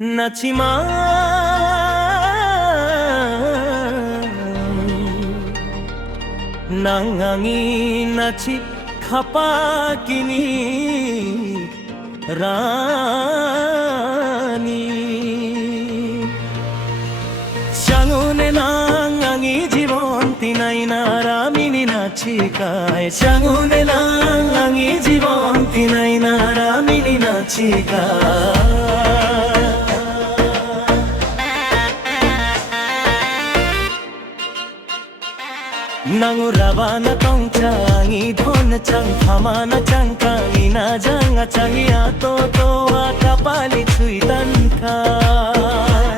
Nasima nangangi nachi khapa kini rani changune nangangi jibon tinai na ramini nachi kai changune nangangi jibon tinai na ramini nachi kai Nangu rabana tong changi dhon chang thamana chang kangi na janga changi ato to akapali chui tan khai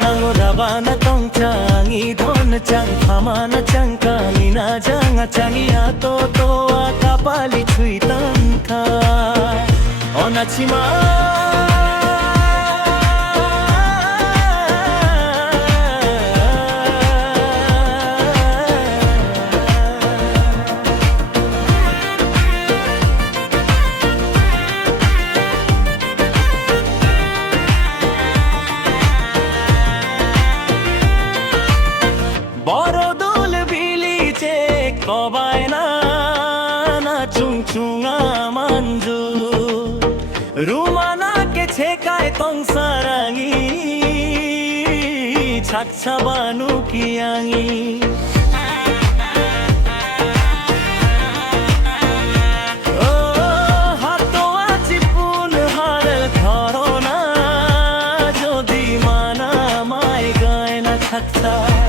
Nangu rabana tong changi dhon chang thamana chang kangi na janga changi ato to akapali chui tan khai Onachima বড়দুল বিলিছে কবায় না না চুংচুঙা মানজু রুমানাকে ছেকায় তং সারাঙি ছাকছাবানু কিয়াঙি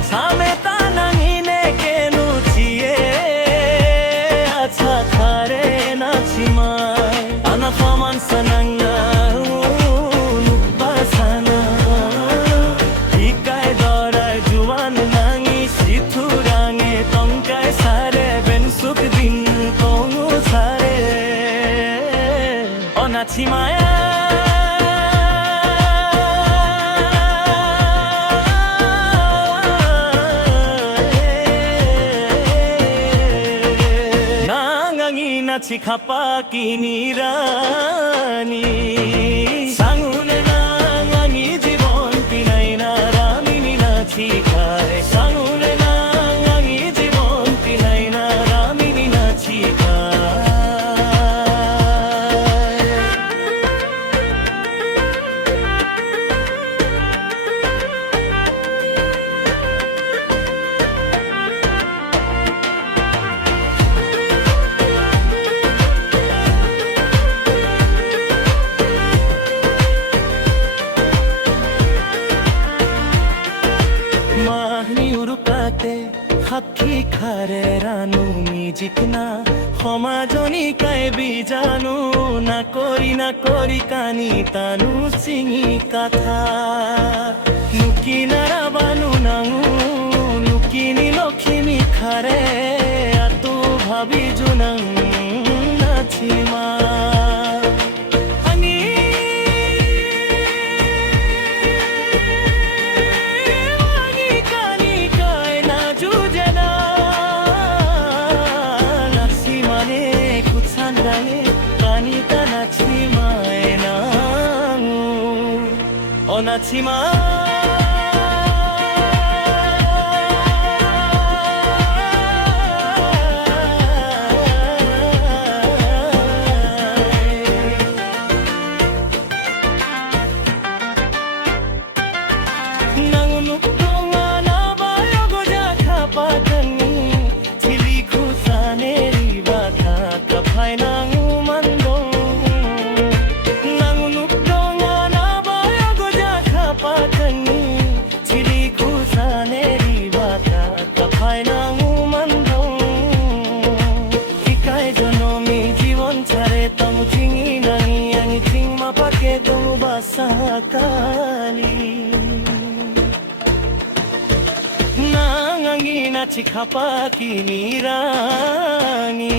Sameta nangine kenu chie acha khare nachimai ana faman sananga nupasana ikai dorai juwan nangi siturange tongkai sare ben suk din tongu sare onachimai nachi khapa kini rani sangune nangangi jibon pinai na ramini nachi khai sangune nangangi jibon pinai na ramini nachi হাকি খারে রানু মিজিক না সমাজনী কাই বিজানু না করি কানি তানু চিঙি কাথা নুকি নারাবানু নাঙু নুকিনি লক্ষ্মী খারে আতু ভাবি জুনাং Nasima Onachima nangunuk tonga na bayo goja khapa kangi chili khusane ribata kaphai nangu mandong pakangi chiri khusane ribata kaphai nangu mandong ikai jonomi jibon chare tong chingi nangi angi chingma pake tong basakali nangangi nachi khapa kini rani